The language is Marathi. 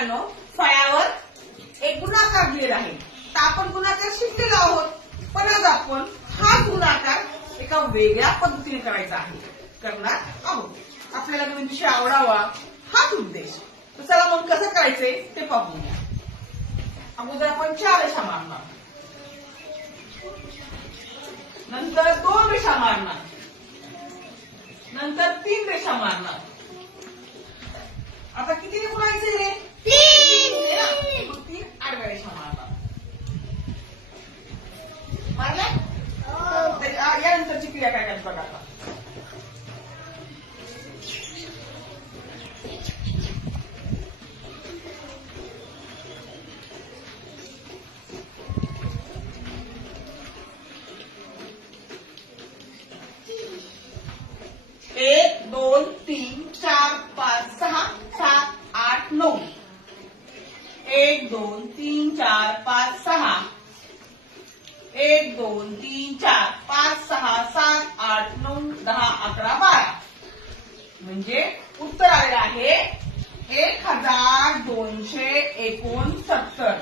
मुलांनो, फळ्यावर एक गुणाकार दिलेला आहे. तर आपण गुणाकार शिकलेलो आहोत, पण आज आपण हा गुणाकार एका वेगळ्या पद्धतीने करायचा आहे, करणार आहोत. आपल्याला नवीन विषय आवडावा हाच उद्देश. तर चला मग कसं करायचंय ते पाहूया. अगोदर आपण 4 रेषा मारणार, नंतर 2 रेषा मारणार, नंतर 3 रेषा मारणार. आता किती गुणायचे हे? 3. मग 3 आडव्या रेषा मारणार. मारल्या? यानंतरची क्रिया काय करायची बघा. आता 1 2 3 4 5 6 7 8 9. 1 2 3 4 5 6. 1 2 3 4 5 6 7 8 9 10 11 12. म्हणजे उत्तर आलेलं आहे 1269.